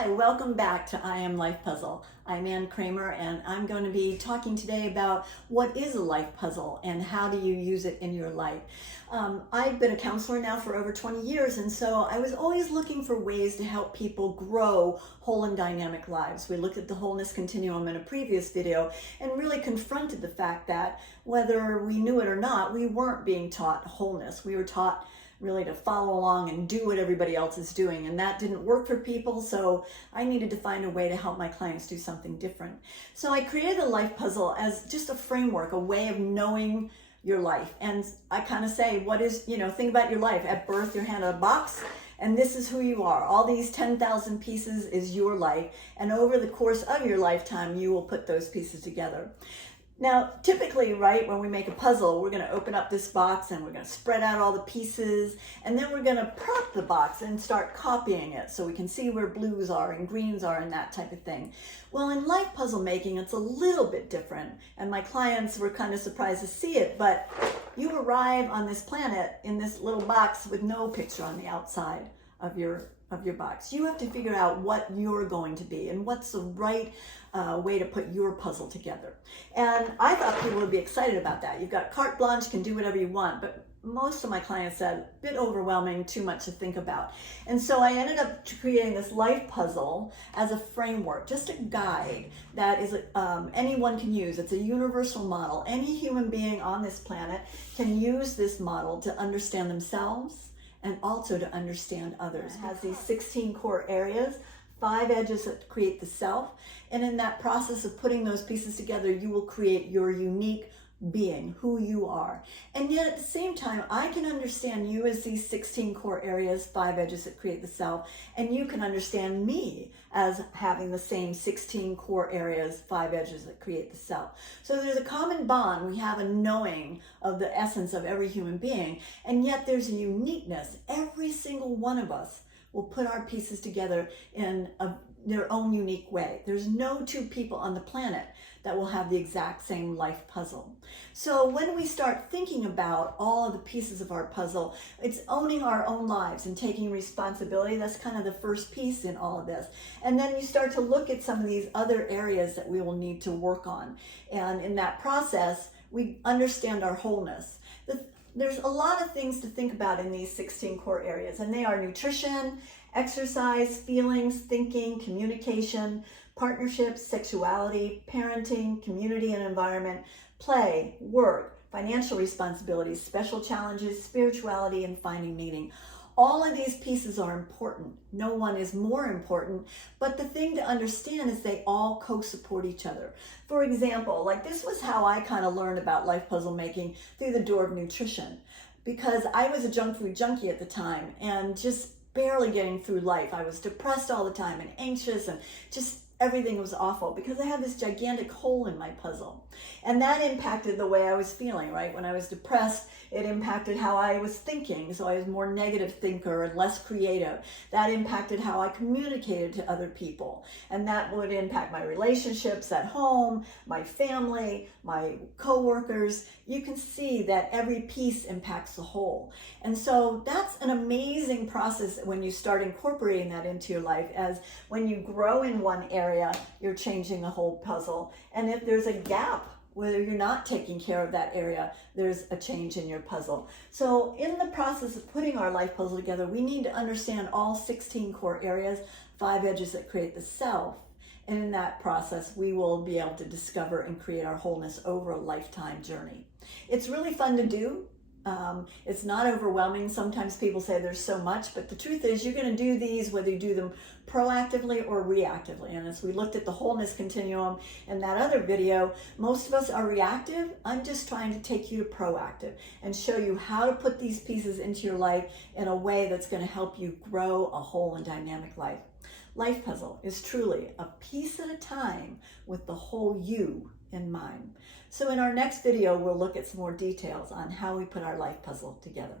Hi, welcome back to I Am Life Puzzle. I'm Ann Kramer and I'm going to be talking today about what is a life puzzle and how do you use it in your life. I've been a counselor now for over 20 years, and so I was always looking for ways to help people grow whole and dynamic lives. We looked at the wholeness continuum in a previous video and really confronted the fact that whether we knew it or not, we weren't being taught wholeness. We were taught really to follow along and do what everybody else is doing, and that didn't work for people, so I needed to find a way to help my clients do something different. So I created a life puzzle as just a framework, a way of knowing your life. And I kind of say, what is, think about your life. At birth, you're handed a box, and this is who you are. All these 10,000 pieces is your life, and over the course of your lifetime, you will put those pieces together. Now, typically, right, when we make a puzzle, we're going to open up this box and we're going to spread out all the pieces, and then we're going to prop the box and start copying it so we can see where blues are and greens are and that type of thing. Well, in life puzzle making, it's a little bit different, and my clients were kind of surprised to see it, but you arrive on this planet in this little box with no picture on the outside of your box. You have to figure out what you're going to be and what's the right way to put your puzzle together. And I thought people would be excited about that. You've got carte blanche, can do whatever you want, but most of my clients said, a bit overwhelming, too much to think about. And so I ended up creating this life puzzle as a framework, just a guide that is anyone can use. It's a universal model. Any human being on this planet can use this model to understand themselves and also to understand others. It has these 16 core areas, 5 edges that create the self, and in that process of putting those pieces together, you will create your unique being, who you are. And yet at the same time, I can understand you as these 16 core areas, 5 edges that create the self, and you can understand me as having the same 16 core areas, 5 edges that create the self. So there's a common bond. We have a knowing of the essence of every human being, and yet there's a uniqueness. Every single one of us will put our pieces together in their own unique way. There's no two people on the planet that will have the exact same life puzzle. So when we start thinking about all of the pieces of our puzzle, it's owning our own lives and taking responsibility. That's kind of the first piece in all of this. And then you start to look at some of these other areas that we will need to work on. And in that process, we understand our wholeness. There's a lot of things to think about in these 16 core areas, and they are nutrition, exercise, feelings, thinking, communication, partnerships, sexuality, parenting, community and environment, play, work, financial responsibilities, special challenges, spirituality, and finding meaning. All of these pieces are important. No one is more important, but the thing to understand is they all co-support each other. For example, like this was how I kind of learned about life puzzle making, through the door of nutrition, because I was a junk food junkie at the time and just barely getting through life. I was depressed all the time and anxious, and just everything was awful because I had this gigantic hole in my puzzle. And that impacted the way I was feeling, right? When I was depressed, it impacted how I was thinking. So I was more negative thinker and less creative. That impacted how I communicated to other people. And that would impact my relationships at home, my family, my coworkers. You can see that every piece impacts the whole. And so that's an amazing process when you start incorporating that into your life, as when you grow in one area, you're changing the whole puzzle. And if there's a gap, whether you're not taking care of that area, there's a change in your puzzle. So in the process of putting our life puzzle together, we need to understand all 16 core areas, 5 edges that create the self. And in that process, we will be able to discover and create our wholeness over a lifetime journey. It's really fun to do. It's not overwhelming. Sometimes people say there's so much, but the truth is you're going to do these whether you do them proactively or reactively. And as we looked at the wholeness continuum in that other video, most of us are reactive. I'm just trying to take you to proactive and show you how to put these pieces into your life in a way that's going to help you grow a whole and dynamic life. Life puzzle is truly a piece at a time with the whole you in mind. So in our next video, we'll look at some more details on how we put our life puzzle together.